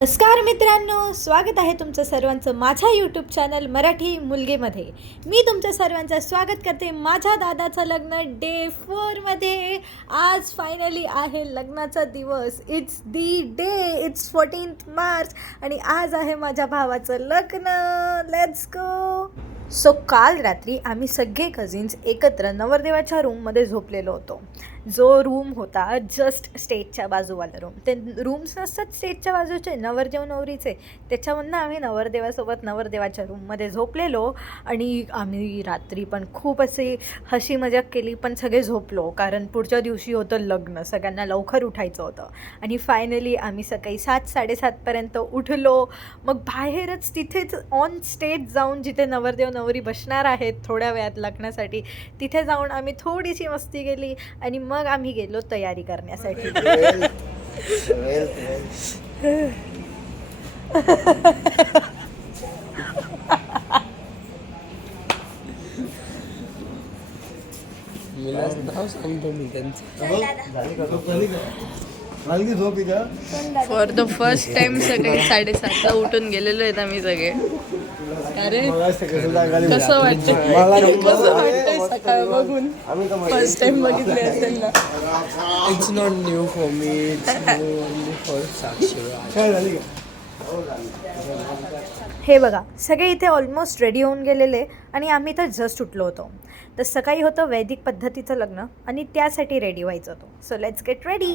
नमस्कार मित्रांनो, स्वागत आहे तुमचं सर्वांचं माझ्या यूट्यूब चॅनल मराठी मुलगीमध्ये. मी तुमच्या सर्वांचं स्वागत करते माझ्या दादाचं लग्न डे 4मध्ये. आज फायनली आहे लग्नाचा दिवस. It's the day, it's 14th March आणि आज आहे माझ्या भावाचं लग्न. Let's go. सो काल रात्री आम्ही सगळे कझिन्स एकत्र नवरदेवाच्या रूममध्ये झोपलेलो होतो. जो रूम होता जस्ट स्टेजच्या बाजूवाला रूम. ते रूम्स नसतात स्टेजच्या बाजूचे नवरदेव नवरीचे, त्याच्यामधनं आम्ही नवरदेवासोबत नवरदेवाच्या रूममध्ये झोपलेलो. आणि आम्ही रात्री पण खूप असे हसी मजाक केली, पण सगळे झोपलो कारण पुढच्या दिवशी होतं लग्न, सगळ्यांना लवकर उठायचं होतं. आणि फायनली आम्ही सकाळी 7-7:30पर्यंत उठलो. मग बाहेरच तिथेच ऑन स्टेज जाऊन, जिथे नवरदेव नवरी बसणार आहेत थोड्या वेळात लग्नासाठी, तिथे जाऊन आम्ही थोडीशी मस्ती केली आणि मग आम्ही गेलो तयारी करण्यासाठी. फॉर द फर्स्ट टाइम सकाळी 7:30ला उठून गेलेलो आहेत आम्ही सगळे. अरे कसं वाटतंय सकाळ बघून? फर्स्ट टाइम बघितले असेल ना. It's not new for me. It's new only for Sakshi. हे बघा, सगळे इथे ऑलमोस्ट रेडी होऊन गेलेले आणि आम्ही तर जस्ट उठलो होतो. तर सकाळी होतं वैदिक पद्धतीचं लग्न आणि त्यासाठी रेडी व्हायचं होतं. So let's get ready.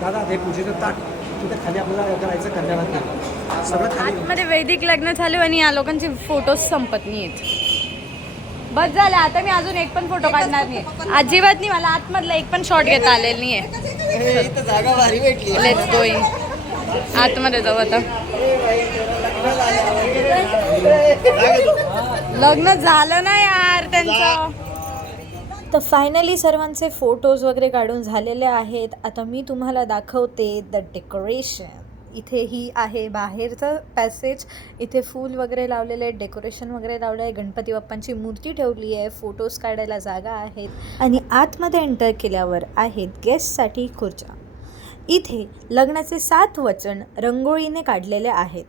दादा ते पूजेचं ताट तिथे खाली आपल्याला करायचं कन्याला सगळं खाली. आतमध्ये वैदिक लग्न चालू आणि या लोकांचे फोटोज संपत नाही आहेत. बस झालं, आता मी अजून एक पण फोटो काढणार नाही अजिबात नाही. मला आतमधला एक पण शॉट घेता आलेला नाही आहे. जागा भारी भेटली. Let's going. आतमध्ये जाऊ आता. लग्न झालं ना यार त्यांचं. तर फायनली सर्वांचे फोटोज वगैरे काढून झालेले आहेत. आता मी तुम्हाला दाखवते द डेकोरेशन. इथे ही आहे बाहेरचं पॅसेज. इथे फूल वगैरे लावलेले आहेत, डेकोरेशन वगैरे लावलं आहे, गणपती बाप्पांची मूर्ती ठेवली आहे, फोटोज काढायला जागा आहेत आणि आतमध्ये एंटर केल्यावर आहेत गेस्टसाठी खुर्च्या. इथे लग्नाचे 7 वचन रंगोळीने काढलेले आहेत.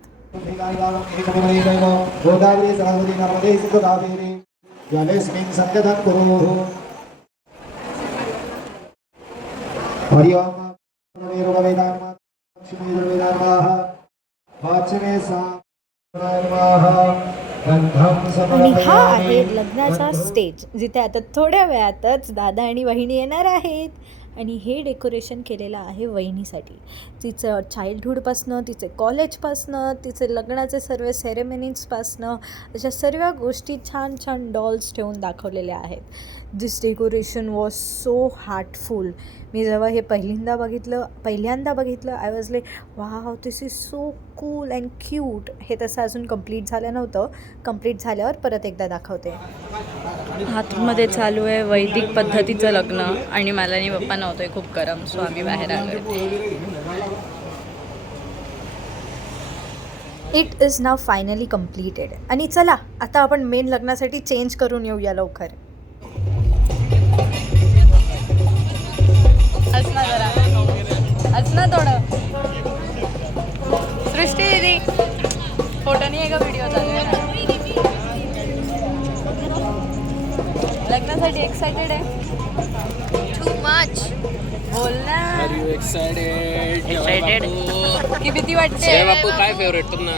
आणि हा आहे लग्नाचा स्टेज, जिथे आता थोड्या वेळातच दादा आणि वहिनी येणार आहेत. आणि हे डेकोरेशन केलेलं आहे वहिनीसाठी. तिचं चाइल्डहूडपासनं, तिचे कॉलेजपासनं, तिचे लग्नाचे सर्व सेरेमनीजपासनं अशा सर्व गोष्टी छान छान डॉल्स ठेवून दाखवलेल्या आहेत. दिस डेकोरेशन वॉज सो हार्टफुल. मी जेव्हा हे पहिल्यांदा बघितलं I was like wow, this is so cool and cute. हे तसं अजून कंप्लीट झालं नव्हतं. कंप्लीट झाल्यावर परत एकदा दाखवते. आतमध्ये चालू आहे वैदिक पद्धतीचं लग्न आणि मला आणि पप्पा नव्हतंय, खूप गरम, सो आम्ही बाहेर आलो. It is now finally completed. आणि चला आता आपण मेन लग्नासाठी चेंज करून येऊया लवकर. असं थोडं. सृष्टी दीदी फोटो नाही आहे का, व्हिडिओ चालू आहे ना. लग्नासाठी एक्सायटेड आहे. टू मच बोल ना. Are you excited? एक्सायटेड की भीती वाटते? जय बापू काय फेवरेट तुमना?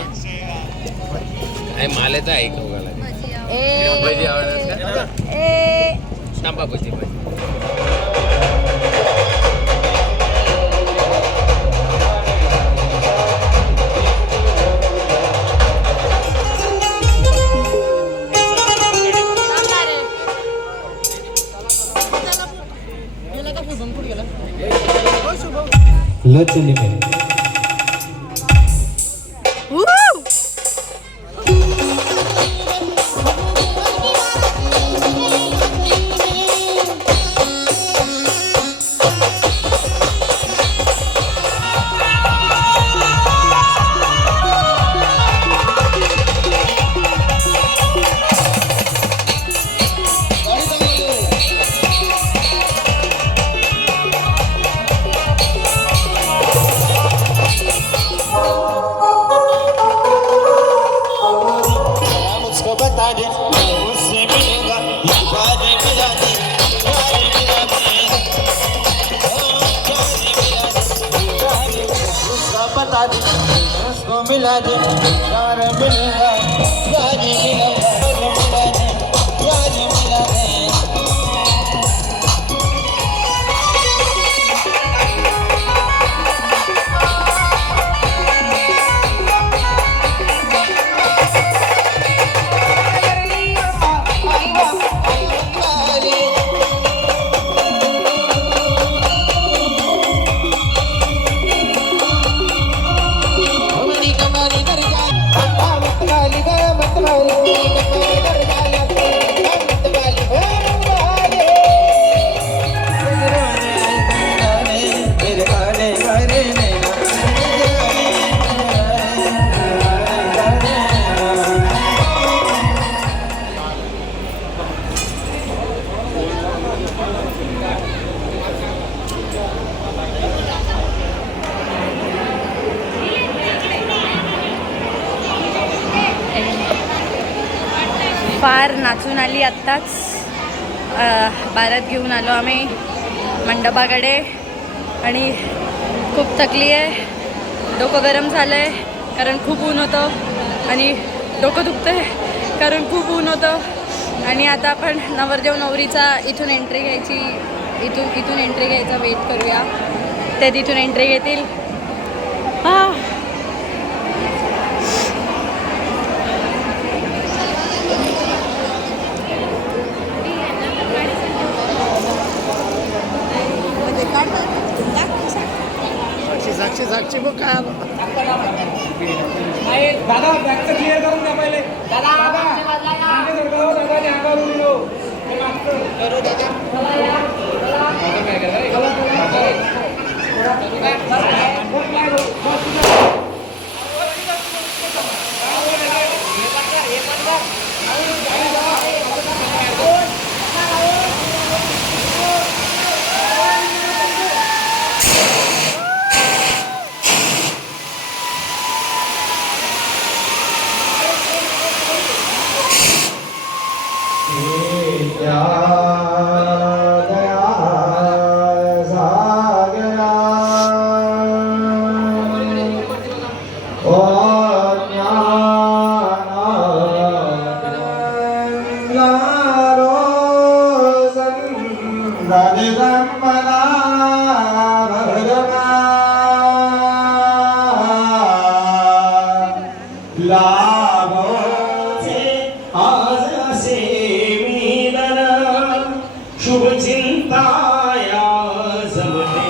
काय मालेचा आहे का बघायला? भजी आवडतात का? सांबा भजी. Let's celebrate. बता दे उससे मिलेगा एक बार मिला दे प्यार मिला दे उसका बता दे उसको मिला दे प्यार मिलेगा प्यार मिलेगा मिला दे प्यार मिला दे फार नाचून आली आत्ताच. बारात घेऊन आलो आम्ही मंडपाकडे आणि खूप थकली आहे. डोकं गरम झालं आहे कारण खूप ऊन होतं आणि डोकं दुखतं आहे कारण खूप ऊन होतं. आणि आता आपण नवरदेव नवरीचा इथून एंट्री घ्यायची इथून एंट्री घ्यायचा वेट करूया. ते तिथून एंट्री घेतील. साक्षी साक्षी बघ काय दादा बॅगचं क्लिअर करून द्या पहिले. शुभ चिंताया जमते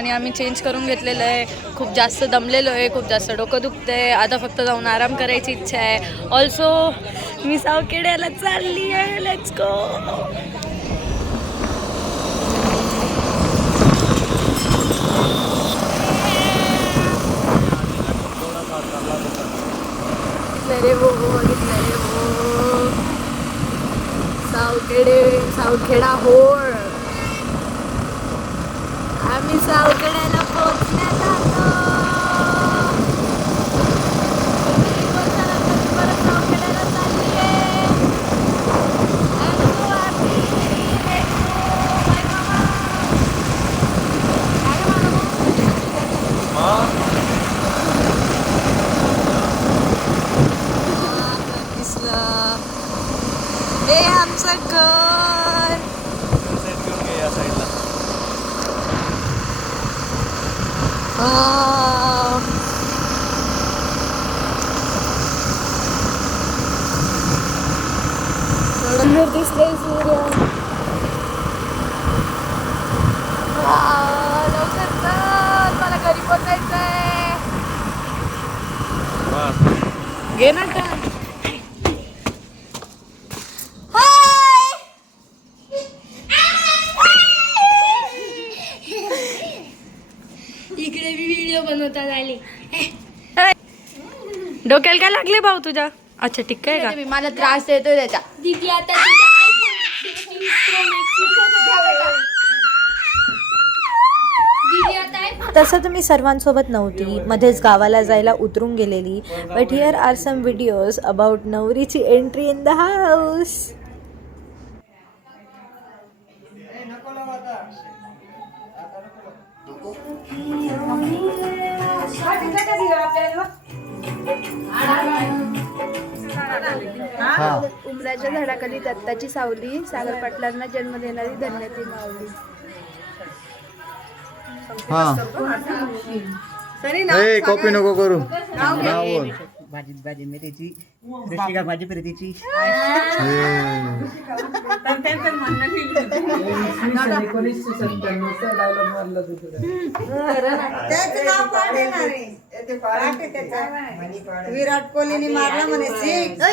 आणि आम्ही चेंज करून घेतलेलं आहे. खूप जास्त दमलेलो आहे, खूप जास्त डोकं दुखतं आहे. आता फक्त जाऊन आराम करायची इच्छा आहे. ऑल्सो मी सावखेड्याला चालली आहे. Let's go. रे वो बघितलं रे वो. सावखेडा होळ. आम्ही सावखेड्याला पोहोचण्यात आलो. परत सावखेड्याला चाललीये. हे आमचं घर. दिसले सूर्य. लवकर चल, मला घरी पोचायचंय. घे ना का. इकडे मी व्हिडिओ बनवता आली. डोक्याला काय लागले भाऊ तुझ्या? अच्छा ठीक आहे का. मला त्रास देतोय त्याचा. दीदी आता तिचे iPhone 16 Pro Max दीदी आता iPhone तसं तर मी सर्वांसोबत नव्हती, मध्येच गावाला जायला उतरून गेलेली. But here are some videos about नवरीची एंट्री इन द हाऊस. उमराच्या झाडाखाली दत्ताची सावली, सागर पाटलांना जन्म देणारी धन्यती माऊली. कॉपी नको करू. भाजी मेथीची रसिका भाजी प्रीतीची. विराट कोहलीने मारला म्हणे सिक्स.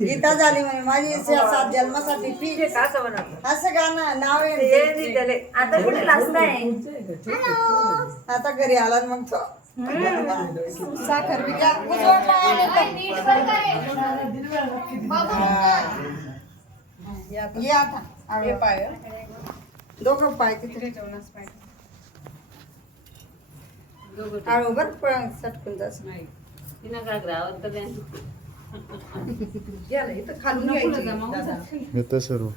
गीता झाली म्हणे माझी 7 जन्मासाठी फी. असं गाणं नाव आहे. आता कुठे लाजताय? आता घरी आला मग तो साखर बी घ्या. ये आता पाय दोघं पाय तिथे आळू बर सटकून जास नाही. खालून येतं सर्व.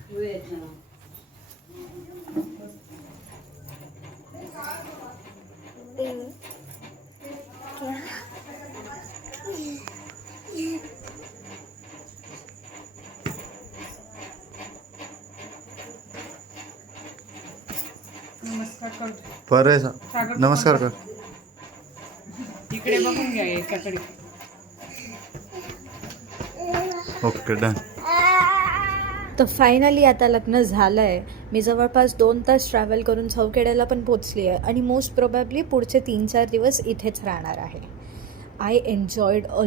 नमस्कार कर. इकडे बघून घ्या याच्याकडे. Okay done. तर फायनली आता लग्न झालं आहे. मी जवळपास 2 तास ट्रॅव्हल करून सावखेड्याला पण पोचली आहे आणि मोस्ट प्रोबॅबली पुढचे 3-4 दिवस इथेच राहणार आहे. I enjoyed a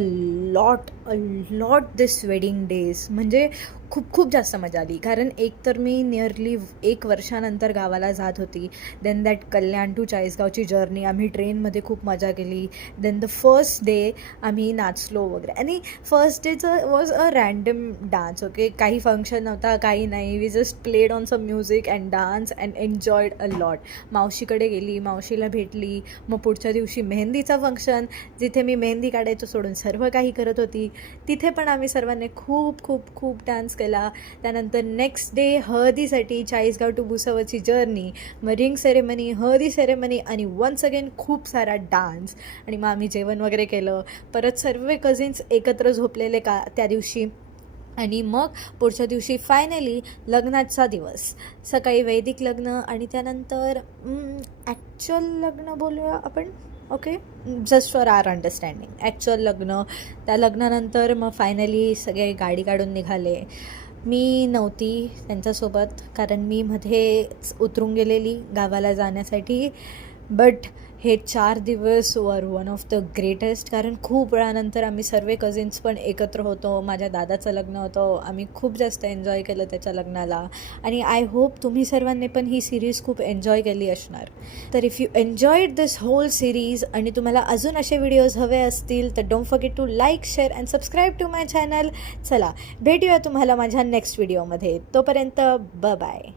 lot this wedding days. म्हणजे खूप जास्त मजा आली. कारण एक तर मी नियरली 1 वर्षानंतर गावाला जात होती. देन दॅट कल्याण टू चाळीसगावची जर्नी आम्ही ट्रेनमध्ये खूप मजा केली. देन द फर्स्ट डे आम्ही नाचलो वगैरे. आणि फर्स्ट डेचं was a random dance. Okay, काही फंक्शन नव्हता, काही नाही. We just played on some music and dance and enjoyed a lot. मावशीकडे गेली, मावशीला भेटली. मग पुढच्या दिवशी मेहंदीचा फंक्शन, जिथे मी मेहंदी काढायचं सोडून सर्व काही करत होती, तिथे पण आम्ही सर्वांनी खूप डान्स केला. त्यानंतर नेक्स्ट डे हळदीसाठी चाळीसगाव टू भुसावळची जर्नी, मग रिंग सेरेमनी, हळदी सेरेमनी आणि वन्स अगेन खूप सारा डान्स. आणि मग आम्ही जेवण वगैरे केलं. परत सर्व कझिन्स एकत्र झोपलेले का त्या दिवशी. आणि मग पुढच्या दिवशी फायनली लग्नाचा दिवस. सकाळी वैदिक लग्न आणि त्यानंतर ॲक्च्युअल लग्न बोलूया आपण. Okay, just for our understanding actual लग्न. त्या लग्नानंतर मग फायनली सगळे गाडी काढून निघाले. मी नव्हती त्यांच्यासोबत, कारण मी मध्येच उतरून गेलेली गावाला जाण्यासाठी. बट हे 4 दिवस वर वन ऑफ द ग्रेटेस्ट, कारण खूप वेळानंतर आम्ही सर्व कझिन्स पण एकत्र होतो. माझ्या दादाचं लग्न होतं, आम्ही खूप जास्त एन्जॉय केलं त्याच्या लग्नाला. आणि आय होप तुम्ही सर्वांनी पण ही सिरीज खूप एन्जॉय केली असणार. तर if you enjoyed this whole series आणि तुम्हाला अजून असे व्हिडिओज हवे असतील तर don't forget to like, share and subscribe to my channel. चला भेटूया तुम्हाला माझ्या नेक्स्ट व्हिडिओमध्ये. तोपर्यंत बाय.